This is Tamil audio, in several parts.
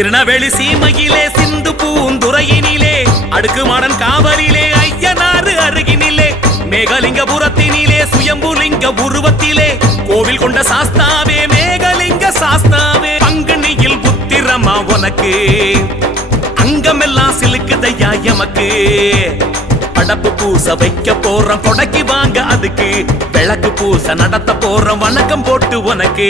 திருநெல்வேலி சீமையிலே சிந்து பூந்துறையினிலே அடுக்குமாடன் காவலிலே ஐயனாறு அருகினிலே மேகலிங்கபுரத்தினிலே சுயம்புலிங்க உருவத்திலே கோவில் கொண்ட சாஸ்தாவே மேகலிங்க சாஸ்தாவே பங்குனியில் புத்திரமா உனக்கு அங்கமெல்லாம் சிலுக்குதையா எமக்கு படப்பு பூச வைக்க போறோம் கொடைக்கு வாங்க அதுக்கு விளக்கு பூச நடத்த போறோம் வணக்கம் போட்டு உனக்கு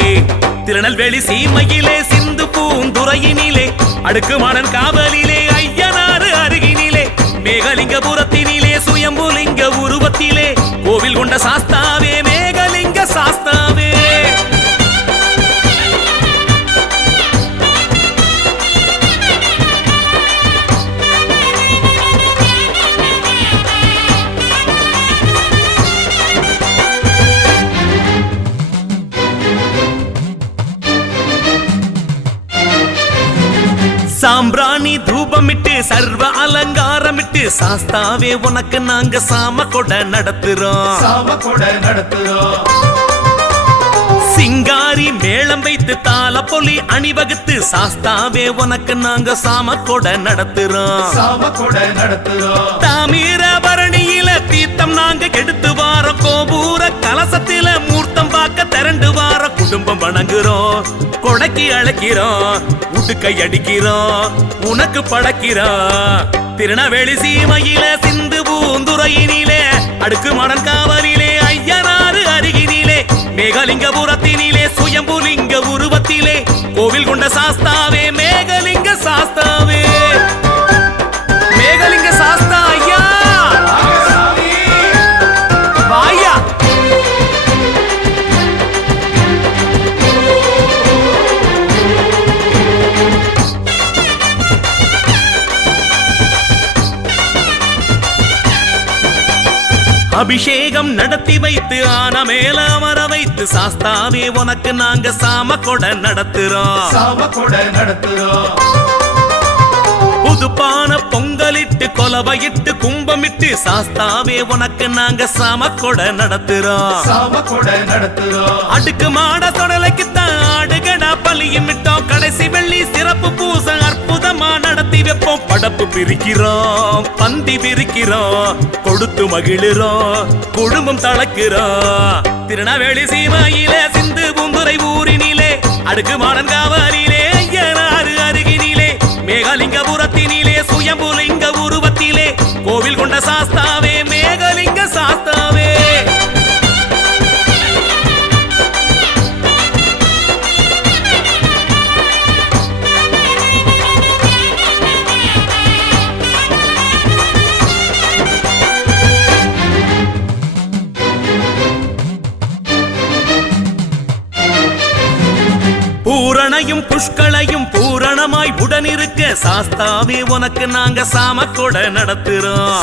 திருநெல்வேலி சீமையிலே சிந்து பூந்துறையினிலே அடுக்குமாடன் காவலிலே ஐயனாறு அருகினிலே மேகலிங்கபுரத்தினிலே சுயம்புலிங்க உருவத்திலே கோவில் கொண்ட சாஸ்தாவே மேகலிங்க சாஸ்தாவே சாம்பிராணி தூபமிட்டு சர்வ அலங்காரமிட்டு சாஸ்தாவே உனக்கு நாங்க சாம கொடை நடத்துறோம் சிங்காரி மேளம் வைத்து தாள பொலி அணிவகுத்து சாஸ்தாவே உனக்கு நாங்க சாம கொடை நடத்துறோம் தாமிரபரணியில தீர்த்தம் நாங்க கெடுத்து வாரோம் கோபூர கலசத்தில மூர்த்தம் பார்க்க திரண்டு வாரோம் குடும்பம் வணங்குறோம் கொடைக்கு அழைக்கிறோம் உடுக்கை அடிக்கிறோம் உனக்கு படைக்கிறோம் திருநெல்வேலி சீமையில சிந்து பூந்துறையினிலே அடுக்குமாடன் காவலிலே ஐயனாறு அருகினிலே மேகலிங்கபுரத்தினிலே சுயம்புலிங்க உருவத்திலே கோவில் கொண்ட சாஸ்தாவே மேகலிங்க சாஸ்தாவே மேகலிங்க சாஸ்தா ஐயா வாயா அபிஷேகம் நடத்தி வைத்து ஆன மேல அமர வைத்து சாஸ்தாவே உனக்கு நாங்க சாம கொடை நடத்துறோம் புதுப்பான பொங்கலிட்டு கொலவையிட்டு கும்பமிட்டு சாஸ்தாவே உனக்கு நாங்க சாம கொடை நடத்துறோம் அடுக்கு மாட தொடலைக்கு ஆடுகடா பலியும் விட்டோம் கடைசி வெள்ளி சிறப்பு பூசை அற்புதமா நடத்தி வைப்போம் படப்பு பிரிக்கிறோம் பந்தி பிரிக்கிறோம் கொடுத்து மகிழுறோம் குடும்பம் தளக்குறோம் திருநெல்வேலி சீமையில சிந்து பூந்துறை ஊரினிலே அடுக்குமாடன் காவலிலே ஐயனாறு அருகினிலே மேகலிங்கபுரத்தினிலே சுயம்புலிங்க உருவத்திலே கோவில் கொண்ட சாஸ்தாவே மேகலிங்க சாஸ்தாவே பூரணையும் புஷ்களையும் பூரணமாய் உடனிருக்க சாஸ்தாவே உனக்கு நாங்க சாம கொடை நடத்துறோம்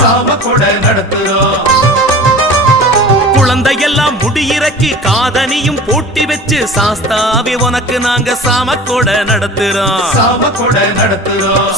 குழந்தையெல்லாம் முடியிறக்கி காதனியும் போட்டி வச்சு சாஸ்தாவே உனக்கு நாங்க சாம கொடை நடத்துறோம்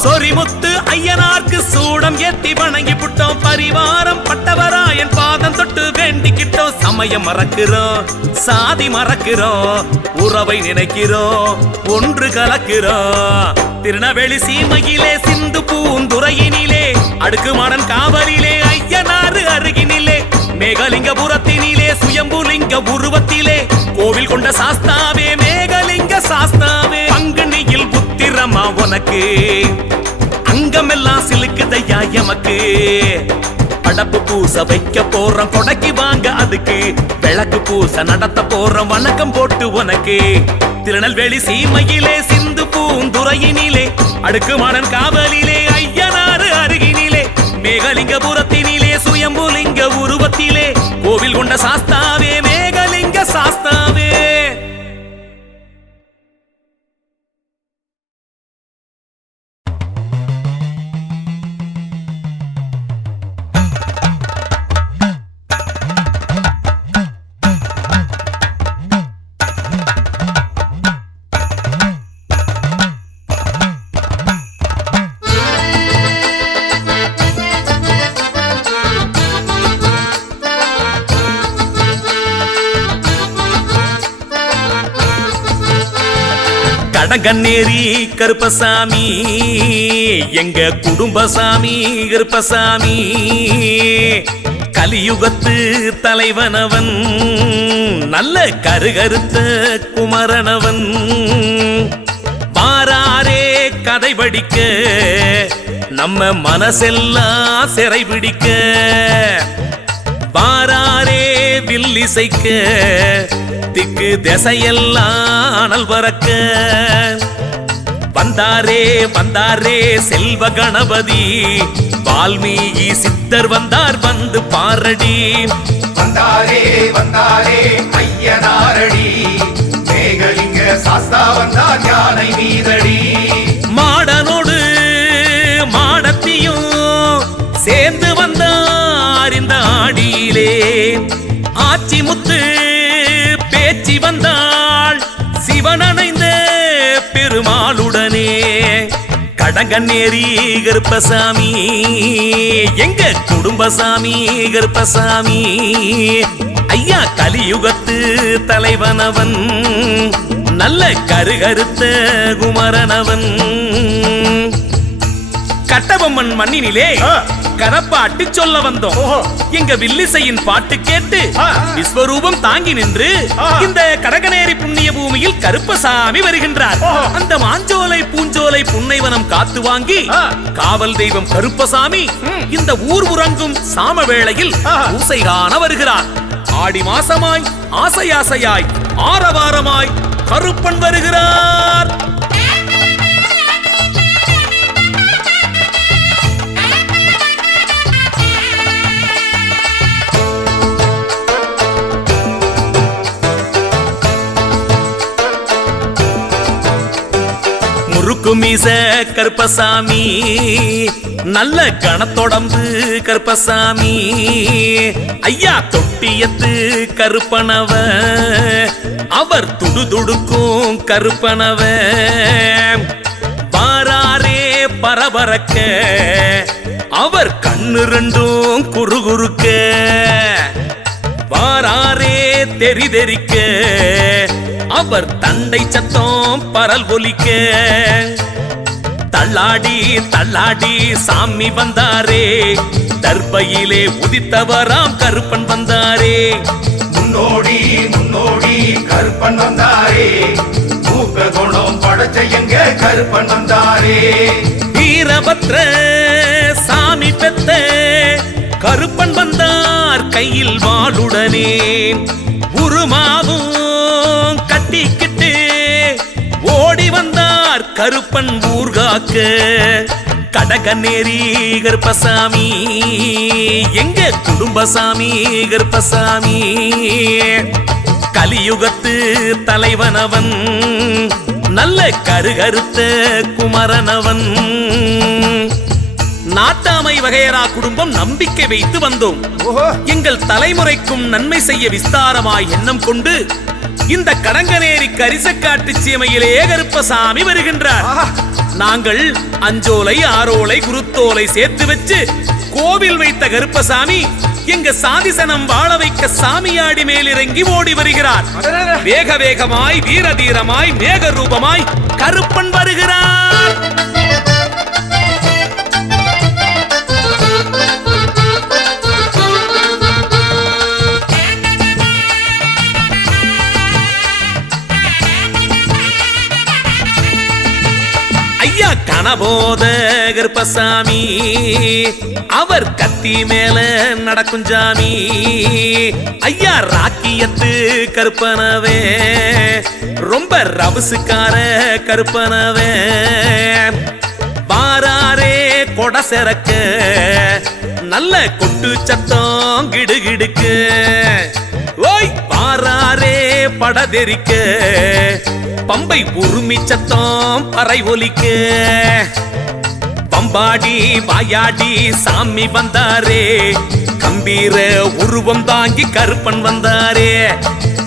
சொரிமுத்து ஐயனார்க்கு சூடம் ஏத்தி வணங்கி புட்டோம் பரிவாரம் பட்டவராயன் பாதம் தொட்டு வேண்டிக்கிட்டோம் சமயம் மறக்கிறோம் சாதி மறக்கிறோம் உறவை நினைக்கிறோம் ஒன்று கலக்கிறோம் திருநெல்வேலி சீமையிலே சிந்து பூந்துறையினிலே அடுக்குமாடன் காவலிலே ஐயனாறு அருகினிலே மேகலிங்கபுரத்தினிலே சுயம்புலிங்க உருவத்திலே கோவில் கொண்ட சாஸ்தாவே மேகலிங்க சாஸ்தாவே பங்குனியில் புத்திரமா உனக்கு அங்கமெல்லாம் சிலுக்குதையா எமக்கு படப்பு பூச வைக்க போறோம் கொடைக்கு வாங்க அதுக்கு விளக்கு பூச நடத்த போறோம் வணக்கம் போட்டு உனக்கு திருநெல்வேலி சீமையிலே சிந்து பூந்துறையினிலே அடுக்குமாடன் காவலிலே ஐயனாறு அருகினிலே மேகலிங்கபுரத்தினிலே சுயம்புலிங்க உருவத்திலே கோவில் கொண்ட சாஸ்தாவே மேகலிங்க சாஸ்தாவே கடங்கண்ணேரி கருப்பசாமி எங்க குடும்பசாமி கருப்பசாமி கலியுகத்து தலைவனவன் நல்ல கருகருத்த குமரனவன் வாராரே கதை படிக்க நம்ம மனசெல்லாம் சிறை பிடிக்க வாராரே வில்லிசைக்க திக்கு திசையெல்லாம் அனல் பறக்க வந்தாரே வந்தாரே செல்வ கணபதி வால்மீகி சித்தர் வந்தார் வந்து பாரடி வந்தாரே வந்தாரே ஐயனாரடி மேகலிங்க சாஸ்தா வந்தார் யானை மீதடி மாடனோடு மாடத்தியும் சேர்ந்து வந்தார் இந்த ஆடியிலே ஆச்சி முத்து பேச்சு வந்தாள் சிவனணைந்த பெருமாளுடனே கடங்கண்ணேரி கருப்பசாமி எங்க குடும்பசாமி கருப்பசாமி ஐயா கலியுகத்து தலைவனவன் நல்ல கருகருத்த குமரனவன் கட்டபொம்மன் மண்ணினிலே கரப்பாட்டு சொல்ல வந்தோம் எங்க வில்லிசையின் பாட்டு கேட்டு விஸ்வரூபம் தாங்கி நின்று இந்த கடகநேரி புண்ணிய பூமியில் கருப்பசாமி வருகின்றார் அந்த மாஞ்சோலை பூஞ்சோலை புன்னைவனம் காத்து வாங்கி காவல் தெய்வம் கருப்பசாமி இந்த ஊர் உறங்கும் சாம வேளையில் பூசை காண வருகிறார் ஆடி மாசமாய் ஆசை ஆசையாய் ஆரவாரமாய் கருப்பன் வருகிறார் மீச கருப்பசாமி நல்ல கணத்தொடம்பு கருப்பசாமி ஐயா தொட்டியத்து கருப்பனவ அவர் துடுதுடுக்கும் கருப்பனவ வாராரே பரபரக்க அவர் கண்ணு ரெண்டும் குறுகுறுக்க வாராரே தெரிதெரிக்க அவர் தண்டை சத்தம் பரல் ஒலிக்க தள்ளாடி தள்ளாடி சாமி வந்தாரே தர்பையிலே உதித்தவராம் கருப்பன் வந்தாரே முன்னோடி முன்னோடி கருப்பன் வந்தாரே மூக்க குணம் படைச்ச எங்க கருப்பன் வந்தாரே வீரபத்ர சாமி பெத்த கருப்பன் வந்தார் கையில் வாளுடனே உருமாவும் கட்டிக்கிட்டு ஓடி வந்தார் கருப்பன் ஊர்காக்க கடகநேரி கருப்பசாமி எங்க குடும்பசாமி கருப்பசாமி கலியுகத்து தலைவனவன் நல்ல கருகருத்த குமரனவன் நாட்டாமை வகையரா குடும்பம் நம்பிக்கை வைத்து வந்தோம் எங்கள் தலைமுறைக்கும் நன்மை செய்ய விஸ்தாரமாய் எண்ணம் கொண்டு இந்த கடங்கநேரி கரிசக்காட்டு சீமையிலே கருப்பசாமி வருகின்றார் நாங்கள் அஞ்சோலை ஆரோலை குருத்தோலை சேர்த்து வச்சு கோவில் வைத்த கருப்பசாமி எங்க சாதிசனம் வாழ வைக்க சாமியாடி மேலிறங்கி ஓடி வருகிறார் வேக வேகமாய் வீர தீரமாய் மேக ரூபமாய் கருப்பன் வருகிறார் கணபோத கருப்பசாமி அவர் கத்தி மேல நடக்கும் ஜாமி ஐயா ராக்கியத்து கருப்பனவே ரொம்ப ரவுசுக்கார கருப்பனவே வாராரே கொடை சிறக்க நல்ல கொட்டு சத்தம் கிடுகிடுக்கு ஓய் வாராரே படதெரிக்க பம்பை உருமி சத்தம் பறை ஒலிக்க பம்பாடி வாயாடி சாமி வந்தாரே கம்பீர உருவம் தாங்கி கருப்பன் வந்தாரே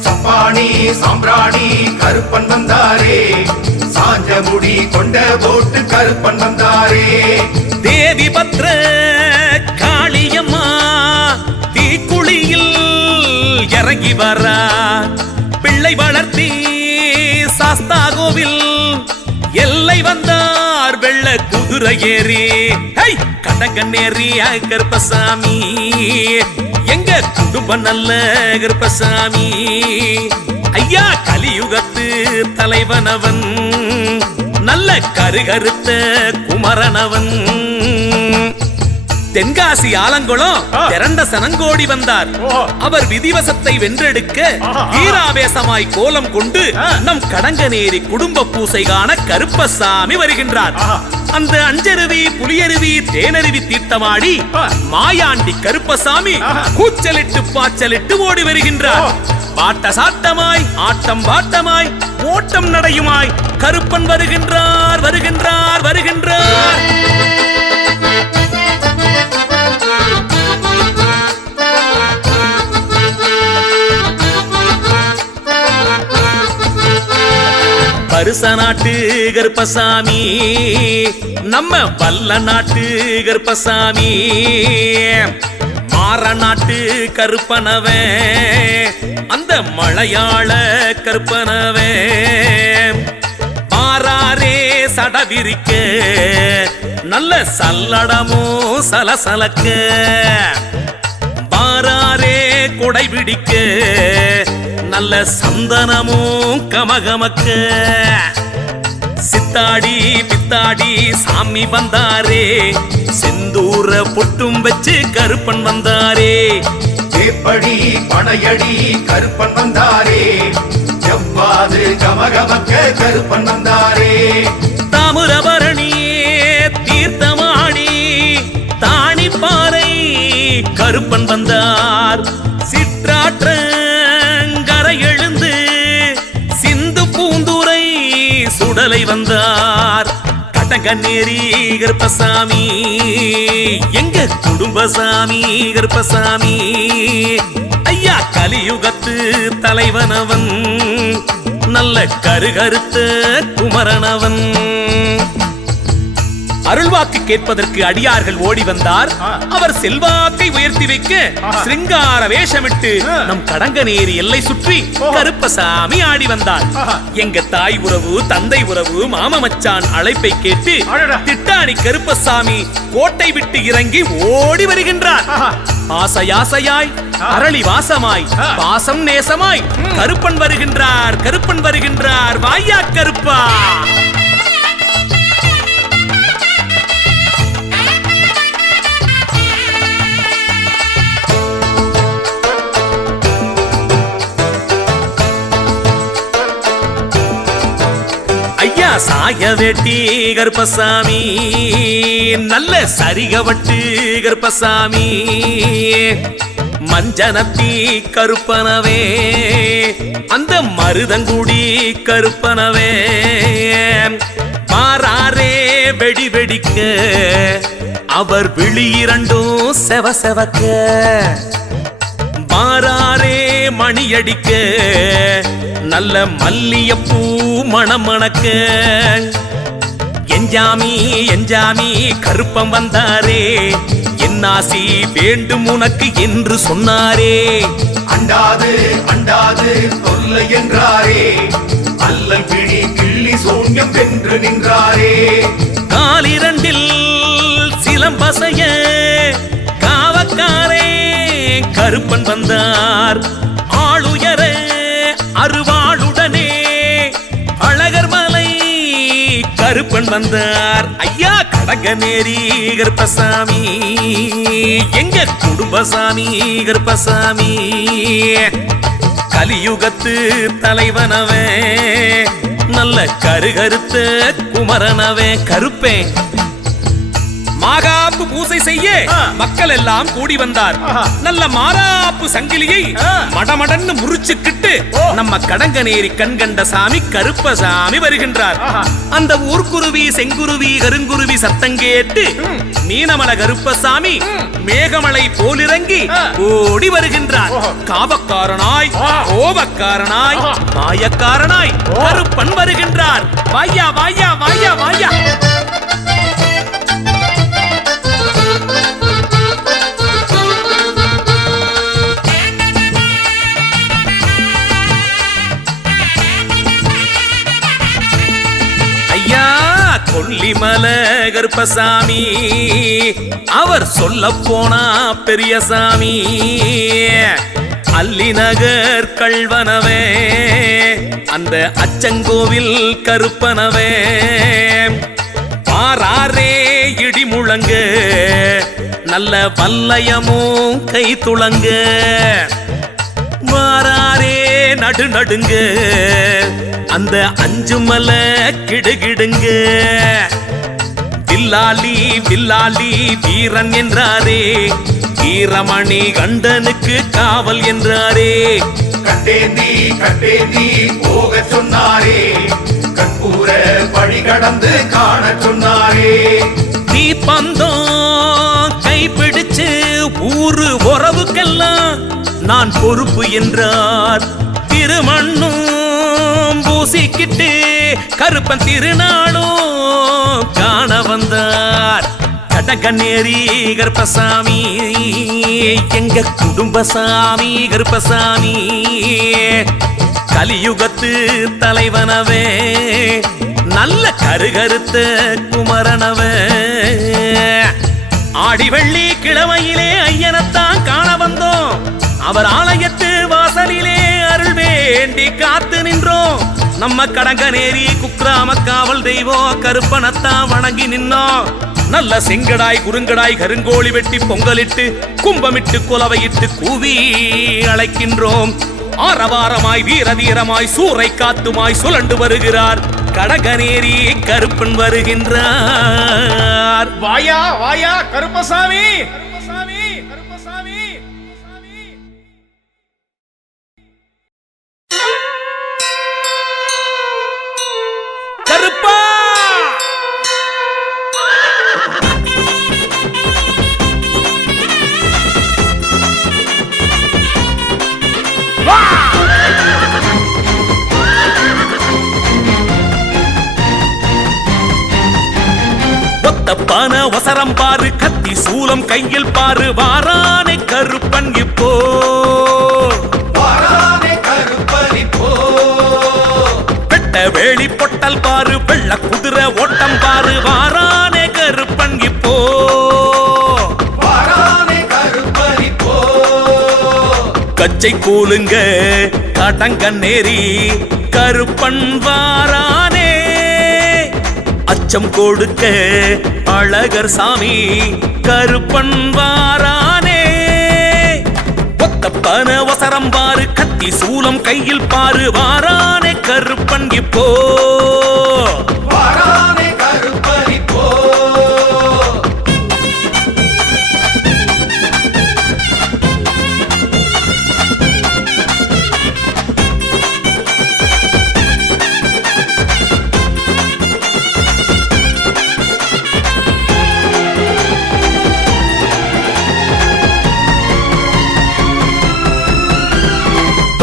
சப்பாணி சாம்பிராணி கருப்பன் வந்தாரே சாஞ்ச முடி கொண்ட போட்டு கருப்பன் வந்தாரே தேவி பத்ர காளியம்மா தீக்குழியில் இறங்கி வரா பிள்ளை வளர்த்தி சாஸ்தா கோவில் குதிரை ஏறி கடங்கநேரி கருப்பசாமி எங்க குடும்பம் நல்ல கருப்பசாமி ஐயா கலியுகத்து தலைவனவன் நல்ல கருகருத்த குமரனவன் தென்காசி ஆலங்குளம் திரண்ட சனங்கோடி வந்தார் அவர் விதிவசத்தை வென்றெடுக்க வீராவேசமாய் கோலம் கொண்டு நம் கடங்கநேரி குடும்ப பூசை காண கருப்பசாமி வருகின்றார் அந்த அஞ்சருவி புலியருவி தேனருவி தீர்த்தமாடி மாயாண்டி கருப்பசாமி கூச்சலிட்டு பாச்சலிட்டு ஓடி வருகின்றார் பாட்ட சாட்டமாய் ஆட்டம் பாட்டமாய் ஓட்டம் நடையுமாய் கருப்பன் வருகின்றார் வருகின்றார் வருகின்றார் பருச நாட்டு கருப்பசாமி நம்ம வல்ல நாட்டு கருப்பசாமி மாற நாட்டு கருப்பனவே அந்த மலையாள கருப்பனவே மாறாரே சடவிரிக்க நல்ல சல்லடமோ சலசலக்க பாராரே கொடை பிடிக்க நல்ல சந்தனமும் கமகமக்க சித்தாடி பித்தாடி சாமி வந்தாரே செந்தூர பொட்டும் வச்சு கருப்பன் வந்தாரே எப்படி பனையடி கருப்பன் வந்தாரே எவ்வாது கமகமக்க கருப்பன் வந்தாரே தாமிரபரணியே தீர்த்தமாடி தாணிப்பாறை கருப்பன் வந்தார் சிற்றாற்ற எழுந்து சிந்து பூந்துரை சுடலை வந்தார் கடங்கநேரி கருப்பசாமி எங்க குடும்பசாமி கருப்பசாமி ஐயா கலியுகத்து தலைவனவன் நல்ல கருகருத்த குமரனவன் அருள்வாக்கு கேட்பதற்கு அடியார்கள் ஓடி வந்தார் அவர் செல்வாக்கை உயர்த்தி வைக்க சிருங்கார வேஷமிட்டு நம் கடங்கநேரி எல்லை சுற்றி கருப்பசாமி ஆடி வந்தார் எங்க தாய் உறவு தந்தை உறவு மாம மச்சான் அழைப்பை கேட்டு திட்டாணி கருப்பசாமி கோட்டை விட்டு இறங்கி ஓடி வருகின்றார் ஆசையாசையாய் அரளி வாசமாய் பாசம் நேசமாய் கருப்பன் வருகின்றார் கருப்பன் வருகின்றார் வாயா கருப்பா ஐயா சாய வேட்டி கருப்பசாமி நல்ல சரிகவட்டு கருப்பசாமி மஞ்சனத்தி கருப்பனவே அந்த மருதங்குடி கருப்பனவே மாறாரே வெடி வெடிக்க அவர் விழி இரண்டும் செவ செவக்க மாறாரே மணியடிக்க நல்ல மல்லியப்பூ மணமணக்க எஞ்சாமி எஞ்சாமி கருப்பம் வந்தாரே என்னாசி வேண்டும் உனக்கு என்று சொன்னாரே அண்டாது அண்டாது தொல்லை என்றாரே அல்லல் பிடி கிள்ளி சூன்யம் வென்று நின்றாரே காலிரண்டில் சிலம்பசைய காவக்காரே கருப்பன் வந்தார் ஆளுயர அருவாளுடனே அழகர் மலை கருப்பன் வந்தார் ஐயா கடங்கநேரி கருப்பசாமி எங்க குடும்பசாமி கருப்பசாமி கலியுகத்து தலைவனவே நல்ல கருகருத்த குமரனவே கருப்பேன் மாகாப்பு பூசை செய்ய மக்கள் எல்லாம் கூடி வந்தார் நல்ல மாறாப்பு சங்கிலியை மடமடன்னு முறிச்சுக்கிட்டு நம்ம கடங்கநேரி கண்கண்ட சாமி கருப்பசாமி வருகின்றார் அந்த ஊர்க்குருவி செங்குருவி கருங்குருவி சத்தம் கேட்டு மீனமல கருப்பசாமி மேகமலை போலிறங்கி ஓடி வருகின்றார் காவக்காரனாய் கோபக்காரனாய் மாயக்காரனாய் கருப்பன் வருகின்றார் வாயா வாயா வாயா வாயா கொல்லிமலை கருப்பசாமி, அவர் சொல்ல போனா பெரியசாமி. அல்லி நகர் கள்வனவே, அந்த அச்சங்கோவில் கருப்பனவே. பாராரே இடி முழங்க, நல்ல வல்லயமும் கை துளங்க. வாராரே நடு நடுங்க, அந்த அஞ்சு மலை கிடுகிடுங்க. வில்லாலி வில்லாலி வீரன் என்றாரே, வீரமணி கண்டனுக்கு காவல் என்றாரே. கட்டேந்தி கட்டேந்தி போக சொன்னாரே, கற்பூர வழி கடந்து காண சொன்னாரே. நீ பந்தம் கைப்பிடிச்சு ஊரு உறவுக்கெல்லாம் நான் பொறுப்பு என்றார். திருமண்ணும் பூசிக்கிட்டு கருப்பன் திருநாளும் காண வந்தார். கடகநேரி கருப்பசாமி, எங்க குடும்பசாமி கருப்பசாமி. கலியுகத்து தலைவனவே, நல்ல கருகருத்த குமரனவே. ஆடி வெள்ளி கிழமையிலே ஐயனத்தான் காண வந்தோம். அவர் ஆலயத்து வாசலிலே அருள் வேண்டி காத்து நின்றோம். நம்ம கடங்கநேரி குக்கிராம காவல் தெய்வம் கருப்பனத்தான் வணங்கி நின்னோம். நல்ல செங்கடாய் குறுங்கடாய் கருங்கோழி வெட்டி பொங்கலிட்டு கும்பமிட்டு குலவையிட்டு கூவி அழைக்கின்றோம். ஆரவாரமாய் வீரதீரமாய் சூறை காத்துமாய் சுழண்டு வருகிறார் கடகநேரி கருப்பன் வருகின்றார். வாயா வாயா கருப்பசாமி, கருப்பசாமி, கருப்பசாமி. கருப்பா ஒத்தப்பான வசரம் பாரு, கத்தி சூலம் கையில் பாரு. வாரானே கருப்பன் இப்போ, வாரானே கருப்பன் இப்போ. வெட்ட வேலி பொட்டல் பாரு, வெள்ள குதிரை ஓட்டம் பாரு. வாரானே கருப்பன் இப்போ, வாரானே கருப்பன் இப்போ. கச்சை கூலுங்க கடங்கநேரி கருப்பன் வாரானே. அச்சம் கொடுக்க அழகர் சாமி கருப்பன் வாரானே. ஒத்தப்பன வசரம் பாரு, கத்தி சூலம் கையில் பாரு. வாரானே கருப்பன் இப்போ, வாரானே கருப்பன் இப்போ.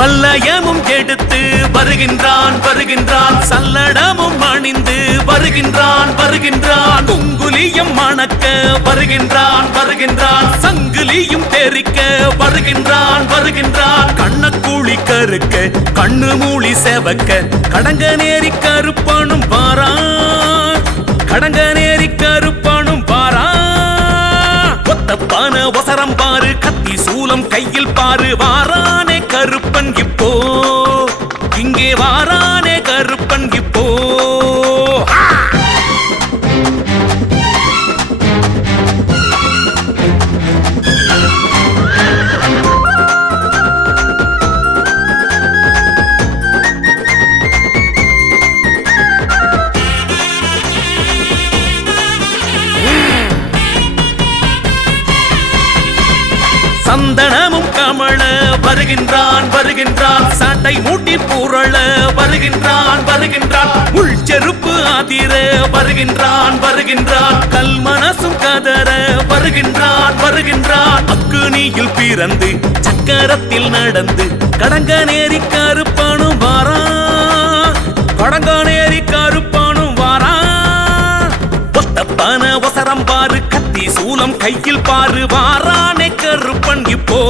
வல்லயமும் எடுத்து வருகின்றான் வருகின்றான். சல்லடமும் அணிந்து வருகின்றான் வருகின்றான். குங்குலியம் மணக்க வருகின்றான் வருகின்றான். சங்கிலியும் தெரிக்க வருகின்றான் வருகின்றான். கண்ணக்கூழி கருக்க கண்ணு மூளி செவக்க கடங்கநேரி கருப்பனும் பாரான். கடங்கநேரி கருப்பனும் பாரான். ஒத்தப்பான வசரம் பாரு, கத்தி சூலம் கையில் பாரு. வாரானே கருப்பன் இப்போ, இங்கே வாரானே கருப்பன் இப்போ. சந்தனமும் கமழ வருகின்றான் வருகின்றான். சாட்டை மூட்டி பூரள வருகின்றான் வருகின்றான். உள் செருப்பு ஆதிர வருகின்றான் வருகின்றான். கல் மனசும் கதற வருகின்றான் வருகின்றான். அக்குனியில் பிறந்து சக்கரத்தில் நடந்து கடங்கநேரி கருப்பனும் வாரான். கடங்கநேரி கருப்பனும் வாரான். ஒத்தப்பான வசரம் பாரு, கத்தி சூலம் கையில் பாரு. வாரானே கருப்பன் இப்போ,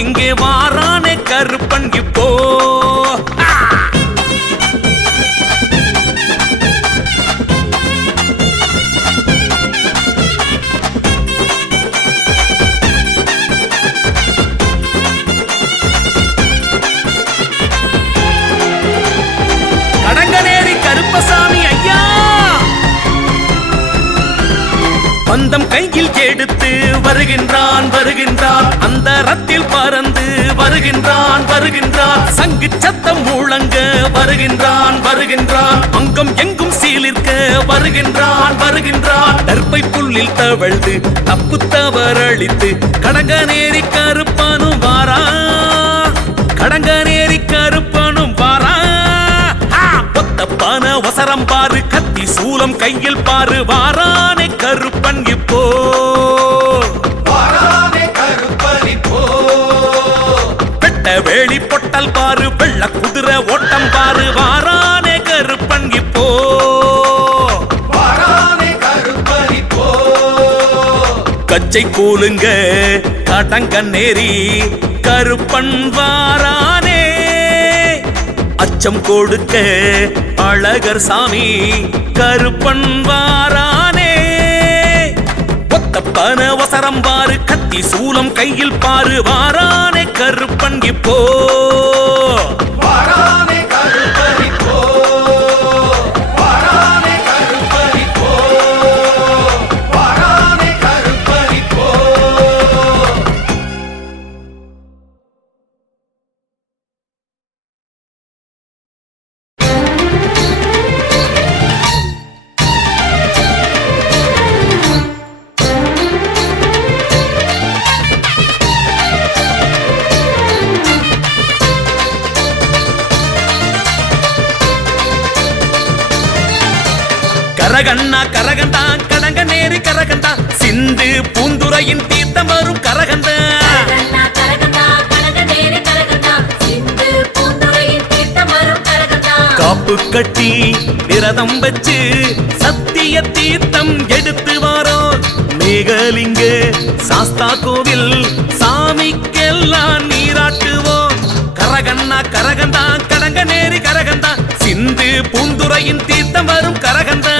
இங்கே வாரானே கருப்பன் இப்போ. கையில் எடுத்து வருகின்றான் வருகின்றான் அந்த ரத்தில் பறந்து வருகின்றான் வருகின்றான் சங்கு சத்தம் முழங்க வருகின்றான் வருகின்றான் அங்கம் எங்கும் சீலிர்க்க வருகின்றான் வருகின்றான் தற்பை புல்லில் தவழ்ந்து தப்பு தவறளித்து கடங்கநேரி கருப்பனும் வாரா கடங்கநேரி கருப்பனும் வாரா ஒத்தப்பான வசரம் பாரு கத்தி சூலம் கையில் பாரு வாரானே கருப்பன் இப்போ வாரானே கருப்பன் இப்போ வெட்ட வேலி பொட்டல் பாரு வெள்ள குதிரை ஓட்டம் பாரு வாரானே கருப்பன் இப்போ வாரானே கருப்பன் இப்போ கச்சை கூலுங்க கடங்கநேரி கருப்பன் வாரானே அச்சம் கொடுக்க அழகர் சாமி கருப்பன் வாரானே ஒத்தப்பன வசரம் பாரு கத்தி சூலம் கையில் பாரு வாரானே கருப்பன் இப்போ வாரானே கருப்பன் இப்போ வாரானே கருப்பன் இப்போ வாரானே கருப்பன் இப்போ கரகண்ணா கரகண்டா கடங்கநேரி கரகண்டா சிந்து பூந்துரையின் தீர்த்தம் வரும் கரகண்டா காப்பு கட்டி விரதம் வச்சு சத்திய தீர்த்தம் எடுத்து வாரோம் மேகலிங்க சாஸ்தா கோவில் சாமிக்கெல்லாம் நீராட்டுவோம் கரகண்ணா கரகண்டா கடங்கநேரி கரகண்டா சிந்து பூந்துரையின் தீர்த்தம் வரும் கரகண்டா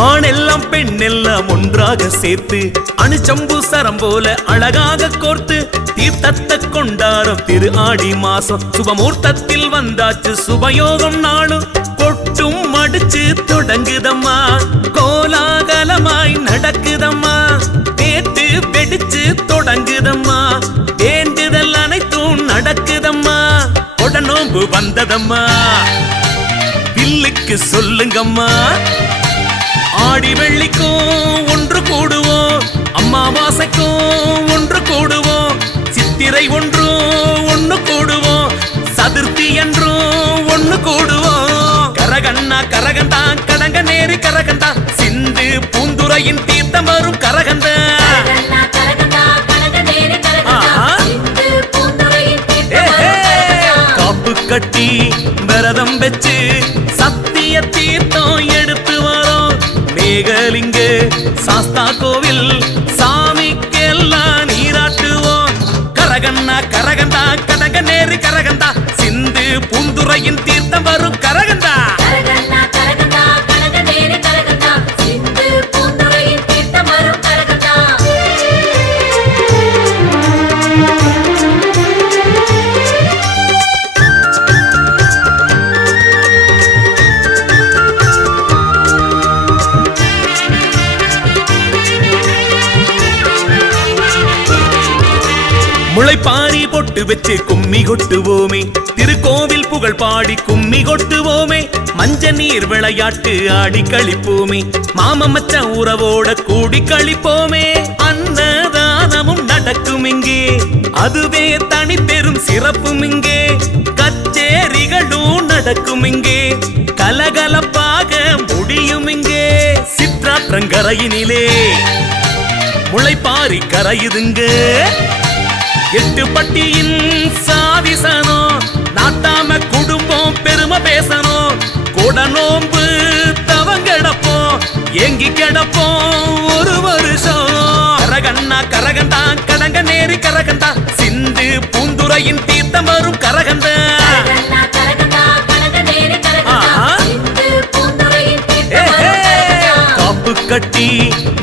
ஆணெல்லாம் பெண்ணெல்லாம் ஒன்றாக சேர்த்து அணுச்சம்பு சரம் போல அழகாக கோர்த்து தீர்த்தத்தை கொண்டாடும் திரு ஆடி மாசம் சுபமூர்த்தத்தில் வந்தாச்சு சுபயோகம் நாளும் கொட்டும் மடிச்சு தொடங்குதம்மா கோலாகலமாய் நடக்குதம்மா பேட்டு வெடிச்சு தொடங்குதம்மா வேண்டுதல் அனைத்தும் நடக்குதம்மா உடனோம்பு வந்ததம்மா பில்லுக்கு சொல்லுங்கம்மா ஆடி வெள்ளிக்கும் ஒன்று கூடுவோம் அம்மாவாசைக்கும் ஒன்று கூடுவோம் சித்திரை ஒன்று கூடுவோம் சதுர்த்தி என்றும் ஒன்று கூடுவோம் கரகண்ணா கரகண்டா கடங்கநேரி கரகண்டா சிந்து பூந்துரையின் தீர்த்தம் வரும் கரகண்டா காப்பு கட்டி விரதம் வச்சு சத்திய தீர்த்தம் எடுத்து வரோம் மேகலிங்க சாஸ்தா கோவில் சாமிக்கெல்லாம் நீராட்டுவோம் கரகண்ணா கரகண்டா கடங்கநேரி கரகண்டா சிந்து பூந்துரையின் தீர்த்தம் வரும் கரகண்டா முளைப்பாரி பொட்டு வச்சு கும்மி கொட்டுவோமே திருக்கோவில் புகழ் பாடி கும்மி கொட்டுவோமே மஞ்ச நீர் விளையாட்டு ஆடி கழிப்போமே மாம மச்ச உறவோட கூடி கழிப்போமே அன்னதானமும் நடக்கும் இங்கே அதுவே தனி பெரும் சிறப்பும் இங்கே கச்சேரிகளும் நடக்கும் இங்கே கலகலப்பாக முடியும் இங்கே சிற்றாற்றங்கரையினிலே முளைப்பாரி கரையுதுங்க எட்டு பட்டியின் சாதிசனம் நாட்டாம குடும்பம் பெருமை பேசணும் கூட நோம்பு தவங்கடப்போம் எங்கி கிடப்போம் ஒரு வருஷம் கரகந்தா கடங்கநேரி கரகந்தா சிந்து பூந்துரையின் தீர்த்தம் வரும் கரகந்தா காப்பு கட்டி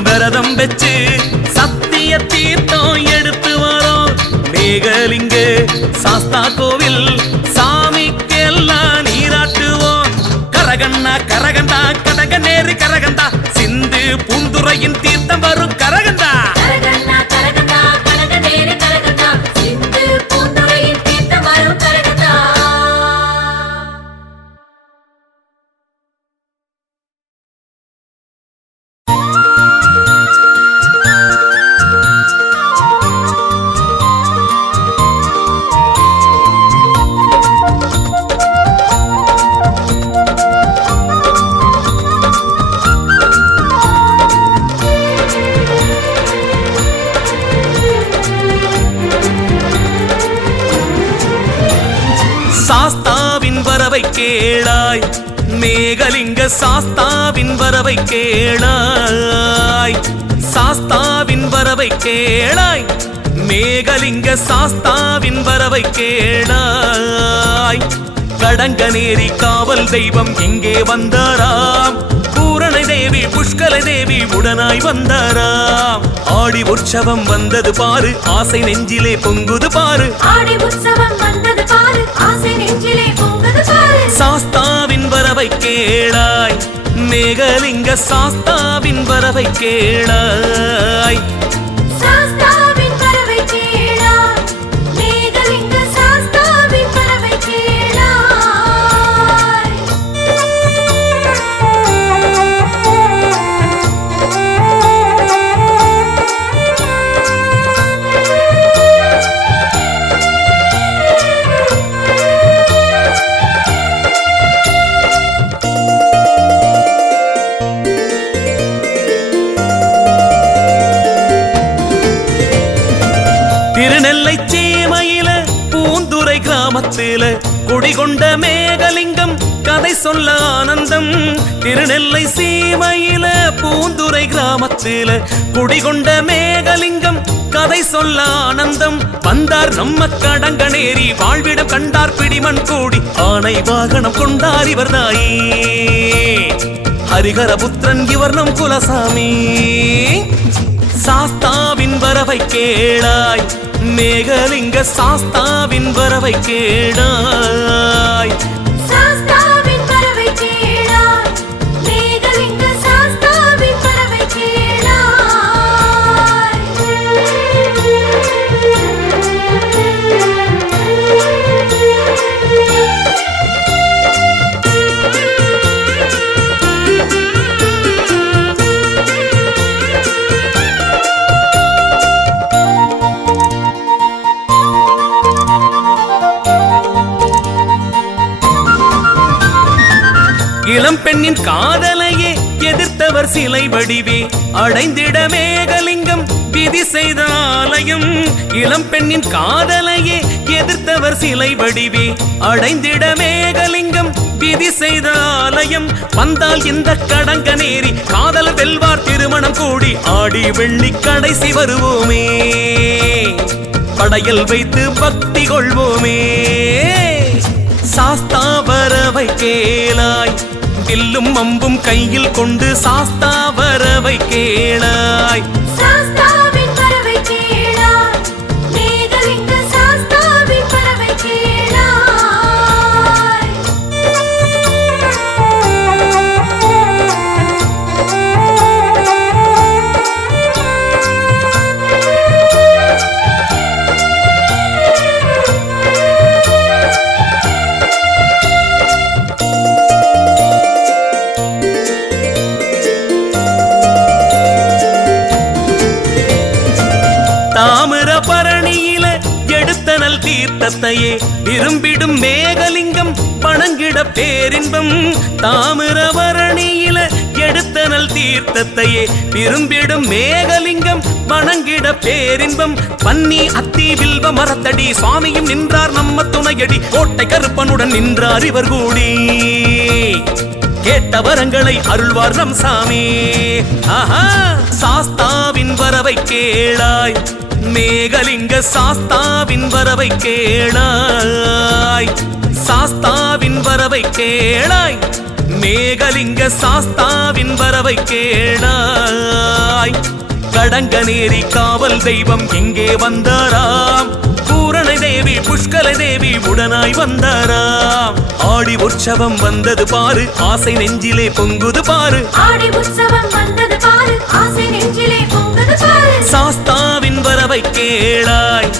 விரதம் வச்சு சத்திய தீர்த்தம் எடுத்து வரோம் மேகலிங்க சாஸ்தா கோவில் சாமிக்கெல்லாம் நீராட்டுவோம் கரகண்ணா கரகந்தா கடங்கநேரி கரகந்தா சிந்து பூந்துரையின் தீர்த்தம் வரும் கரகந்தா சாஸ்தாவின் வரவை கேளாய் மேகலிங்க சாஸ்தாவின் வரவை கேளாய் சாஸ்தாவின் வரவை கேளாய் மேகலிங்க சாஸ்தாவின் வரவை கேளாய் கடங்கநேரி காவல் தெய்வம் இங்கே வந்தாராம் பூரணை தேவி புஷ்கலை தேவி உடனாய் வந்தாராம் ஆடி உற்சவம் வந்தது பாரு ஆசை நெஞ்சிலே பொங்குது பாரு ஆடி உற்சவம் வந்தது பாரு ஆசை நெஞ்சிலே பொங்குது பாரு சாஸ்தாவின் வரவை கேளாய் மேகலிங்க சாஸ்தாவின் வரவை கேளாய் சாஸ்தாவின் வரவை கேளாய் மேகலிங்க சாஸ்தாவின் வரவை திருநெல்லை சீமையில பூந்துரை கிராமத்தில குடிகொண்ட மேகலிங்கம் கதை சொல்ல ஆனந்தம் திருநெல்லை சீமையில பூந்துரை கிராமத்தில குடிகொண்ட மேகலிங்கம் கதை சொல்ல ஆனந்தம் வந்தார் நம்ம கடங்கநேரி வாழ்விடம் கண்டார் பிடிமண் கூடி ஆனை வாகனம் கொண்டார் இவர் தாயே ஹரிகரபுத்திரன் இவர் நம் குலசாமி சாஸ்தாவின் வரவை கேளாய் மேகலிங்க சாஸ்தாவின் வரவை கேளாய் சாஸ்தாவின் வரவை கேளாய் மேகலிங்க சாஸ்தாவின் வரவை இளம் பெண்ணின் காதலையே எதிர்த்தவர் சிலை வடிவே அடைந்திட மேகலிங்கம் விதி செய்த ஆலயம் இளம் பெண்ணின் காதலையே எதிர்த்தவர் சிலை வடிவே அடைந்திட மேகலிங்கம் விதி செய்த ஆலயம் வந்தால் இந்த கடங்கநேரி காதல் வெல்வார் திருமணம் கூடி ஆடி வெள்ளி கடைசி வருவோமே படையல் வைத்து பக்தி கொள்வோமே சாஸ்தா வரவை கேளாய் வில்லும் அம்பும் கையில் கொண்டு சாஸ்தா வரவை கேளாய் சாஸ்தாவின் வரவை கேளாய் மேகலிங்க சாஸ்தாவின் வரவை தாமிரபரணியில எடுத்தனல் தீர்த்தத்தையே விரும்பிடும் மேகலிங்கம் வணங்கிட பேரின்பம் தாமிரபரணியில எடுத்தனல் தீர்த்தத்தையே விரும்பிடும் மேகலிங்கம் வணங்கிட பேரின்பம் பன்னி அத்தி வில்வ மரத்தடி சுவாமியும் நின்றார் நம்ம துணையடி கோட்டை கருப்பனுடன் நின்றார் இவர் கூடி கேட்ட வரங்களை அருள்வார் நம் சாமி. ஆஹா, சாஸ்தாவின் வரவை கேளாய், மேகலிங்க சாஸ்தாவின் வரவை கேளாய், சாஸ்தாவின் வரவை கேளாய், மேகலிங்க சாஸ்தாவின் வரவை கேளாய். கடங்கநேரி காவல் தெய்வம் இங்கே வந்தாராம், பூரணை தேவி புஷ்கல தேவி உடனாய் வந்தாராம். ஆடி உற்சவம் வந்தது பாரு, ஆசை நெஞ்சிலே பொங்குது பாரு, ஆடி உற்சவம் வந்தது பாரு, ஆசை நெஞ்சிலே பொங்குது பாரு. சாஸ்தாவின் வரவை கேளாய்,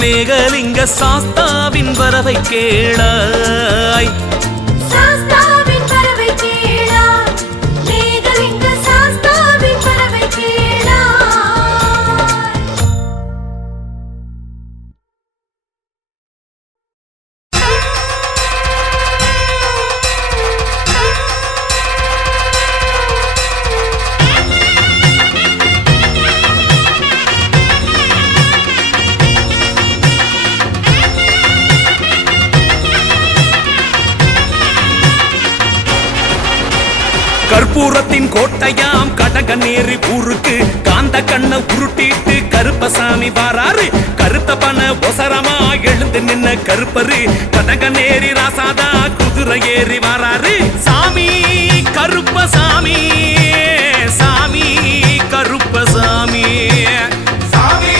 மேகலிங்க சாஸ்தாவின் வரவை கேளாய். சாஸ்தாவின் வரவை கேளாய், மேகலிங்க சாஸ்தாவின் வரவை கேளாய். கற்பூரத்தின் கோட்டையாம் கடங்கநேரி ஊருக்கு காந்த கண்ண உருட்டிட்டு கருப்பசாமி வாராரு. கருத்த பண ஒசரமா எழுந்து நின்ன கருப்பரு கடங்கநேரி ராசாதா குதிரை ஏறி வாராரு. சாமி கருப்பசாமி, சாமி கருப்பசாமி, சாமி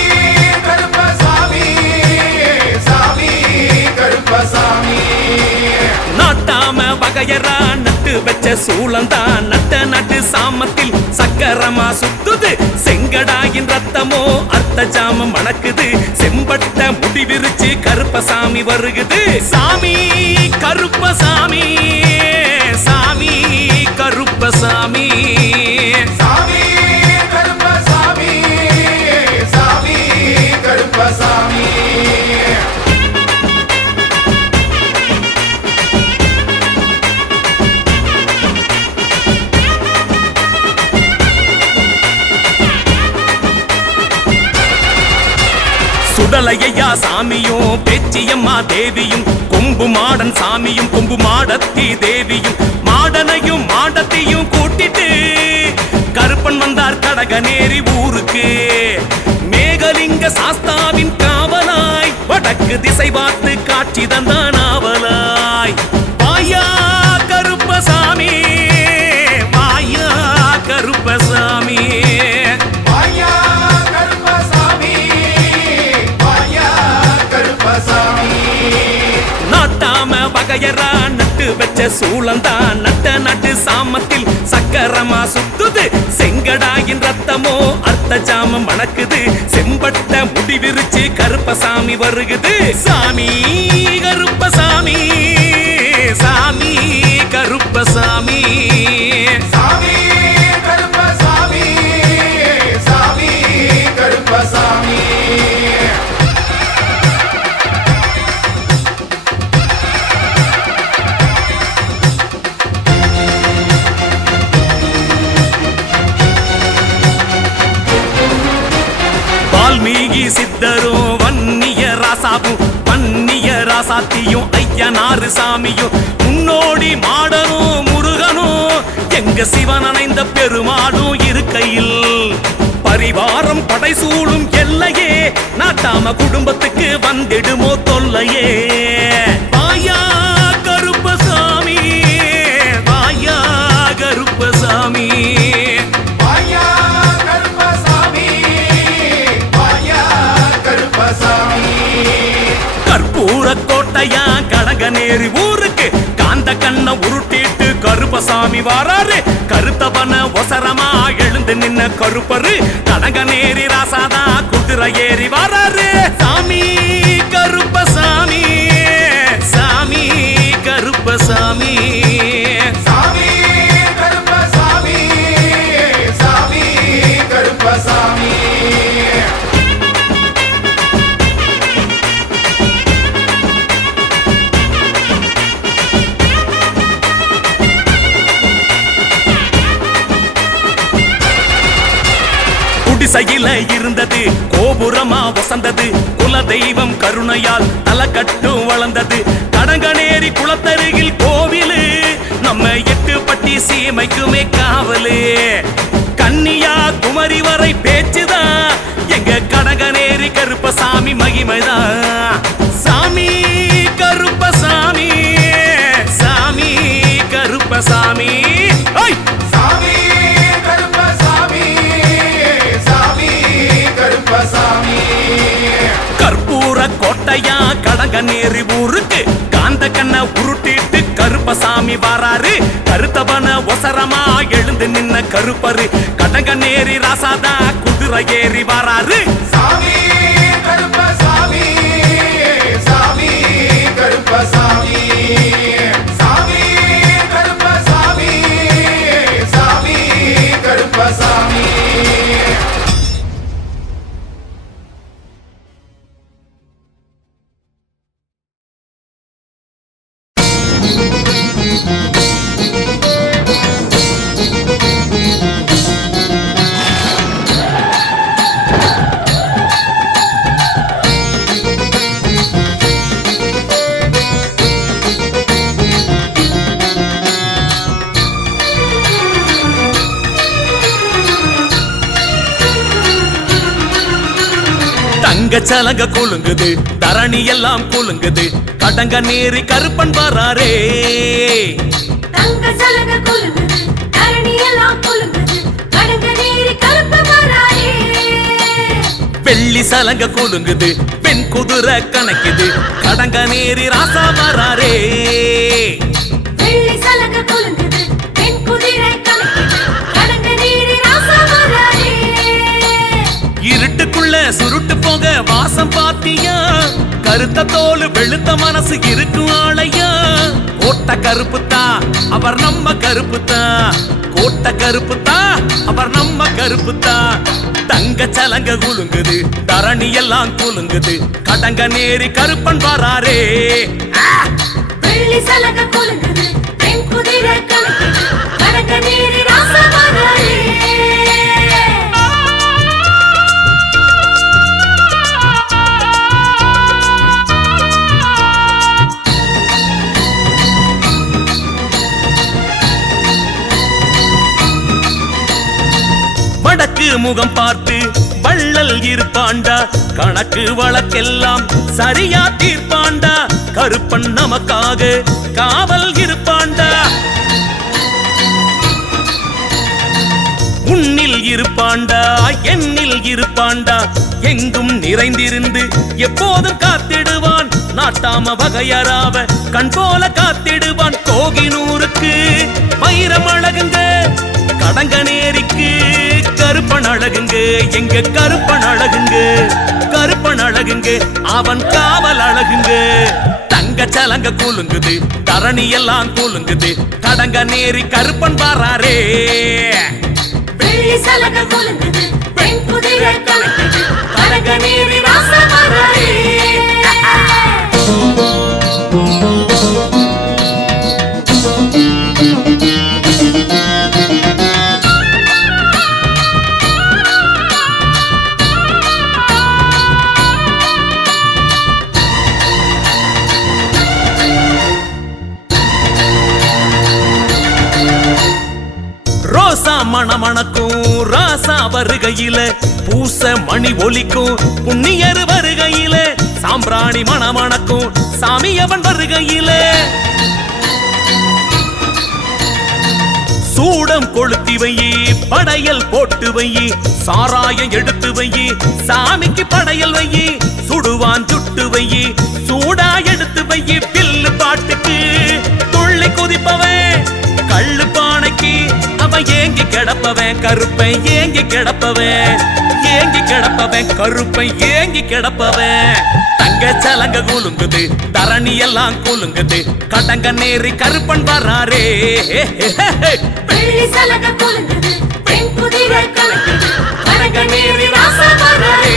கருப்பசாமி, சாமி கருப்பசாமி. நாட்டாம வகையரா நட்டு வச்ச சூளந்தான் நட்ட நட்டு சாமத்தில் சக்கரமா சுத்துது. செங்கடாயின் ரத்தமோ அர்த்த ஜாமம் மணக்குது. செம்பட்ட முடி விரிச்சு கருப்பசாமி வருகுது. சாமி கருப்பசாமி, சாமி கருப்பசாமி, சாமி கருப்பசாமி, சாமி கருப்பசாமி. சுடலையா சாமியும் பேச்சியம்மா தேவியும் கொம்பு மாடன் சாமியும் கொம்பு மாடத்தி தேவியும் மாடனையும் மாடத்தையும் கூட்டிட்டு கருப்பன் வந்தார் கடங்கநேரி ஊருக்கு. மேகலிங்க சாஸ்தாவின் காவலாய் வடக்கு திசை பார்த்து காட்சி தந்தான் ஆவலாய். வாயா கருப்பசாமி, வாயா கருப்பசாமி, வாயா கருப்பசாமி, வாயா கருப்பசாமி. நாட்டாம வகையரா நட்டு வச்ச சூளந்தான் நட்ட நட்டு சாமத்தில் சக்கரமா சுத்துது. செங்கடாயின் ரத்தமோ அர்த்த ஜாமம் மணக்குது. செம்பட்ட முடி விரிச்சு கருப்பசாமி வருகுது. சாமி கருப்பசாமி, சாமி கருப்பசாமி, சாமி கருப்பசாமி, சாமி கருப்பசாமி. வால்மீகி சித்தரும் வன்னிய ராசாவும் வன்னிய ராசாத்தியும் ஐயனாறு சாமியும் முன்னோடி மாடனும் முருகனும் எங்க சிவன் அணைந்த பெருமாடும் இருக்கையில் பரிவாரம் படைசூழும் எல்லையே நாட்டாம குடும்பத்துக்கு வந்திடுமோ தொல்லையே. வாயா கருப்பசாமி, வாயா கருப்பசாமி, வாயா கருப்பசாமி, வாயா கருப்பசாமி. கற்பூர கோட்டையா கடங்கநேரி ஊருக்கு காந்த கண்ண உருட்டிட்டு கருப்பசாமி வாராரு. கருத்தவன ஒசரமா எழுந்து நின்ன கருப்பரு கடங்கநேரி ராசாதா குதிரை ஏறி வாராரு. சாமி கருப்பசாமி, சாமி கருப்பசாமி, சாமி கருப்பசாமி, சாமி கருப்பசாமி. குடிசையில இருந்தது கோபுரமா வசந்தது. குல தெய்வம் கருணையால் தலக்கட்டும் வளர்ந்தது. கடங்கநேரி குளத்தருகில் கோவிலு நம்ம 8 பட்டி காட்டி சீமைக்குமே காவலு கன்னியா குமரி வரை பேச்சுதான் எங்க கடங்கநேரி கருப்பசாமி மகிமைதான் சாமி கருப்பசாமி சாமி கருப்பசாமி ஐ! சாமி கருப்பசாமி சாமி கருப்பசாமி கற்பூர கோட்டையா கடங்கநேரி ஊருக்கு காந்த கண்ண உருட்டிட்டு கருப்பசாமி வராரு கருத்தவன ஒசரமா எழுந்து நின்ன கருப்பரு கடங்கநேரி ராசாதா குதிரை ஏறி வராரு சாமி கருப்பசாமி சாமி கருப்பசாமி சாமி கருப்பசாமி சாமி கருப்பசாமி தங்க சலங்க குலுங்குது தரணி எல்லாம் குலுங்குது கடங்கநேரி கருப்பன் வராரே தங்க சலங்க குலுங்குது தரணி எல்லாம் குலுங்குது கடங்கநேரி கருப்பு வராரே வெள்ளி சலங்க குலுங்குது பெண் குதிரை கணக்குது கடங்கநேரி ராசா வராரே வெள்ளி சலங்க குலுங்குது பெண் குதிரை கணக்குது கடங்கநேரி ராசா வராரே இருட்டுக்குள்ள சுருட்டு போக வாசம் பாத்தியா கருத்த தோல் வெளுத்த மனசு இருக்கும் ஆளையா கோட்ட கருப்புத்தா அவர் நம்ம கருப்புத்தா கோட்ட கருப்புத்தா அவர் நம்ம கருப்புத்தா தங்க சலங்க குலுங்குது தரணி எல்லாம் குலுங்குது கடங்கநேரி கருப்பன் வராரே வெள்ளி சலங்க குலுங்குது பெண் குதிரை கணக்குது கடங்கநேரி ராசா வராரே வடக்கு முகம் பார்த்து வள்ளல் இருப்பாண்டா கணக்கு வழக்கெல்லாம் சரியா தீர்ப்பாண்டா கருப்பன் நமக்காக காவல் இருப்பாண்டா உன்னில் இருப்பாண்டா என்னில் இருப்பாண்டா எங்கும் நிறைந்திருந்து எப்போதும் காத்திடுவான் நாட்டாம வகையறாவ கண் போல காத்திடுவான் கோகினூருக்கு வைரம் அழகுங்க கடங்கநேரிக்கு கருப்பன் அழகுங்க எங்க கருப்பன் அழகுங்க கருப்பன் அழகுங்க அவன் காவல் அழகுங்க தங்க சலங்க குலுங்குது தரணி எல்லாம் குலுங்குது கடங்கநேரி கருப்பன் வராரே வெள்ளி சலங்க குலுங்குது பெண் குதிரை கணக்குது கடங்கநேரி ராசா வராரே ரோசா மணமணக்கும் ராசா வருகையில பூச மணி ஒலிக்கும் புண்ணியர் வருகையில சாம்பிராணி மணமணக்கும் சாமியவன் வருகையில சூடம் கொளுத்தி வையி படையல் போட்டு வையி சாராயம் எடுத்து வையி சாமிக்கு படையல் வையி சுடுவான் சுட்டு வையி சூடா எடுத்து வையி பில்லு பாட்டுக்கு துள்ளி குதிப்பவன் கள்ளு பானைக்கு அவன் ஏங்கி கிடப்பவன் கருப்பை ஏங்கி கிடப்பவன் ஏங்கி கிடப்பவன் கருப்பை ஏங்கி கிடப்பவன் தங்க சலங்க குலுங்குது தரணி எல்லாம் குலுங்குது கடங்கநேரி கருப்பன் வராரே வெள்ளி சலங்க குலுங்குது பெண் குதிரை கணக்குது கடங்கநேரி ராசா வராரே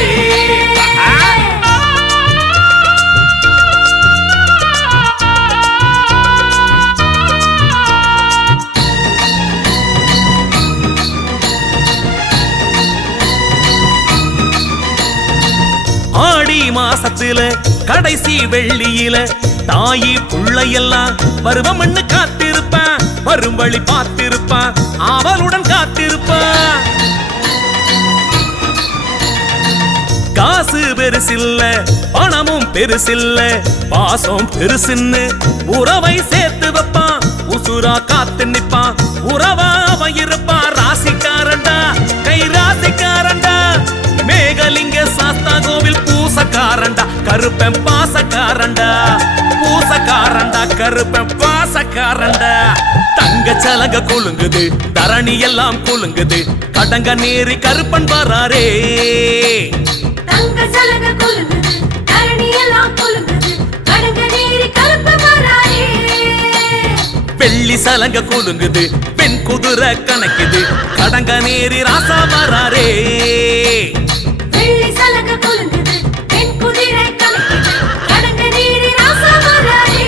ஆடி மாசத்துல கடைசி வெள்ளியில தாயி புள்ளையெல்லாம் பருவமண்ணு காத்திருப்பான் வரும் வழி பார்த்திருப்பான் அவளுடன் காத்திருப்பான் காசு பெருசில்ல பணமும் பெருசில்ல பாசம் பெருசுன்னு உறவை சேர்த்து வைப்பான் உசுரா காத்து நிப்பான் உறவா அவன் இருப்பான் ராசிக்காரண்டா கை ராசிக்காரண்டா மேகலிங்க சாஸ்தா கோவில் பூசக்காரண்டா கருப்பன் பாசக்காரண்டா பூசக்காரண்டா கருப்பன் பாசக்காரண்டா தங்க சலங்க குலுங்குது தரணி எல்லாம் குலுங்குது கடங்க நேரி கருப்பன் வராரே தங்க சலங்க குலுங்குது தரணி எல்லாம் குலுங்குது கடங்க நேரி கருப்பன் வராரே வெள்ளி சலங்க குலுங்குது பெண் குதிரை கணக்குது கடங்க நேரி ராசா வராரே வெள்ளி சலங்க குலுங்குது பெண் குதிரை கணக்குது கடங்க நேரி ராசா வராரே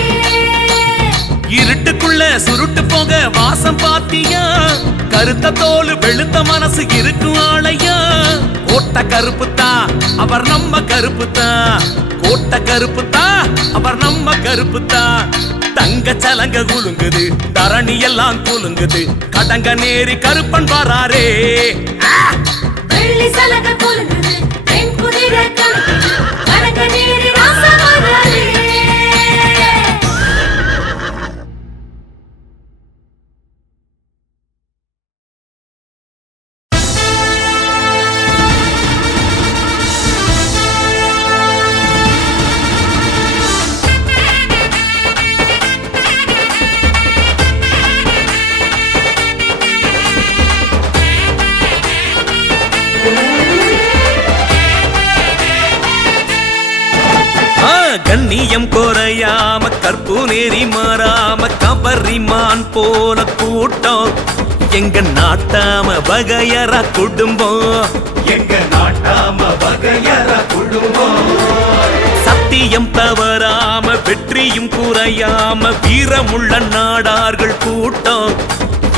இருட்டுக்குள்ள சுருட்டு போக வாசம் பாத்தியா கருத்த தோல் வெளுத்த மனசு இருக்கும் ஆளையா கோட்ட கருப்புத்தா அவர் நம்ம கருப்புத்தா கோட்ட கருப்புத்தா அவர் நம்ம கருப்புத்தா தங்க சலங்க குலுங்குது தரணி எல்லாம் குலுங்குது கடங்க நேரி கருப்பன் வராரே வெள்ளி சலங்க குலுங்குது பெண் குதிரை கணக்குது கடங்க நேரி ராசா வராரே கண்ணியம் குறையாம கற்பு நெறி மாறாம கபரிமான் போல கூட்டம் எங்க நாட்டாம வகையற குடும்பம் எங்க நாட்டாம வகையற குடும்பம் சத்தியம் தவறாம வெற்றியும் குறையாம வீரமுள்ள நாடார்கள் கூட்டம்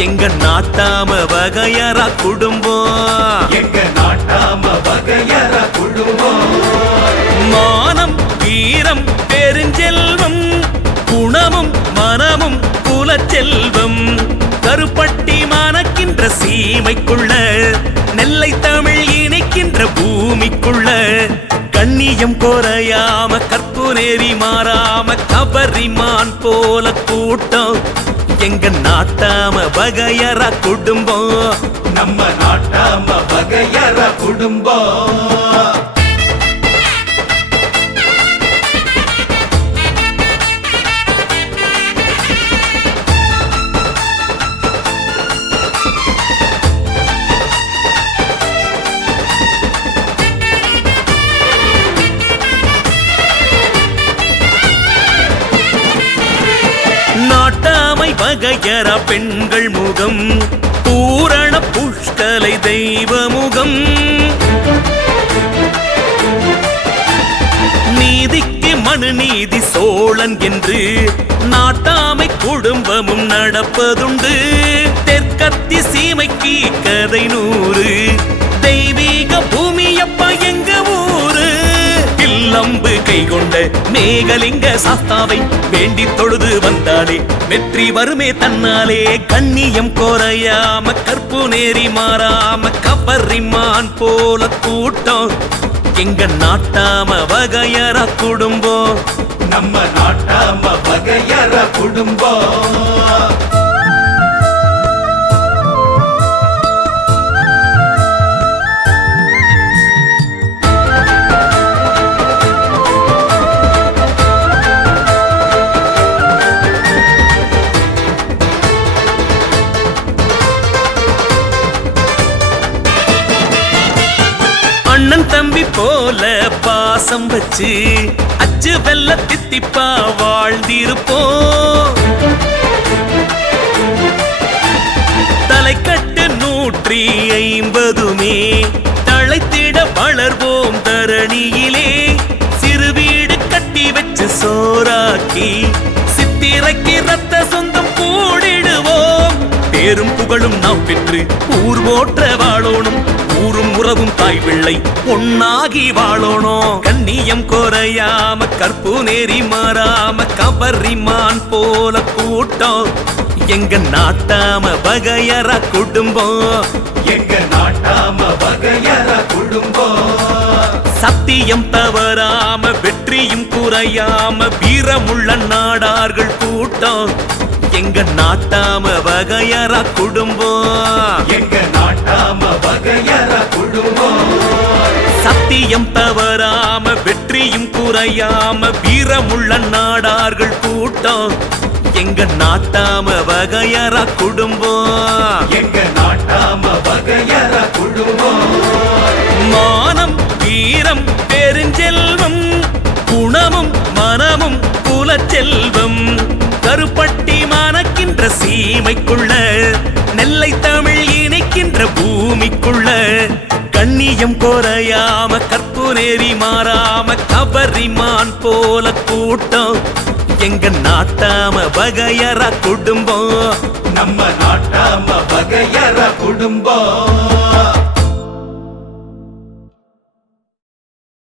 எங்க நாட்டாம வகையற குடும்பம் எங்க நாட்டாம வகையற குடும்பம் மானம் வீரம் பெருஞ்செல்வம் குணமும் மனமும் குலச்செல்வம் கருப்பட்டி மணக்கின்ற சீமைக்குள்ள நெல்லை தமிழ் இணைக்கின்ற பூமிக்குள்ள கண்ணியம் குறையாம கற்பு நெறி மாறாம கபரிமான் போல கூட்டம் எங்க நாட்டாம வகையற குடும்பம் நம்ம நாட்டாம வகையற குடும்பம் நாட்டாமை வகையற பெண்கள் முகம் பூரண புஷ்கலை தெய்வ முகம் நீதிக்கு மனு நீதி சோழன் என்று நாட்டாமை குடும்பமும் நடப்பதுண்டு தெற்கத்தி சீமைக்கு கதை 100 தெய்வீக பூமியப்பா எங்க ஊரு கில்லம்பு கை கொண்ட மேகலிங்க சாஸ்தாவை வேண்டி தொழுது வந்தாலே வெற்றி வருமே தன்னாலே கண்ணியம் குறையாம கற்பு நெறி மாறாம கபரிமான் போல கூட்டம் எங்க நாட்டாம வகையற குடும்பம் நம்ம நாட்டாம வகையற குடும்பம் அண்ணன் தம்பி போல பாசம் வச்சு அச்சு வெல்ல தித்திப்பா வாழ்ந்திருப்போம் தலைக்கட்டு 150மே தழைத்திட வளர்வோம் தரணியிலே சிறு வீடு கட்டி வச்சு சோறாக்கி சித்திரைக்கு ரத்த சொந்தம் கூடிடுவோம் பேரும் புகழும் நாம் பெற்று ஊர் போற்ற வாழோனும் ஊரும் உறவும் தாய் பிள்ளை ஒன்னாகி வாழோனும் கண்ணியம் குறையாம கற்பு நெறி மாறாம கபரிமான் போல கூட்டம் எங்க நாட்டாம வகையற குடும்பம் எங்க நாட்டாம வகையற குடும்பம் சத்தியம் தவறாம வெற்றியும் குறையாம வீரமுள்ள நாடார்கள் கூட்டம் எங்க நாட்டாம வகையற குடும்பம் எங்க நாட்டாம வகையற குடும்பம் சத்தியம் தவறாம வெற்றியும் குறையாம வீரமுள்ள நாடார்கள் கூட்டம் எங்க நாட்டாம வகையற குடும்பம் எங்க நாட்டாம வகையற குடும்பம் மானம் வீரம் பெருஞ்செல்வம் குணமும் மனமும் குலச்செல்வம் கருப்பட்டி மணக்கின்ற சீமைக்குள்ள நெல்லை தமிழ் இணைக்கின்ற பூமிக்குள்ள கண்ணியம் குறையாம கற்பு நெறி மாறாம கபரிமான் போல கூட்டம் எங்க நாட்டாம வகையற குடும்பம் நம்ம நாட்டாம வகையற குடும்பம்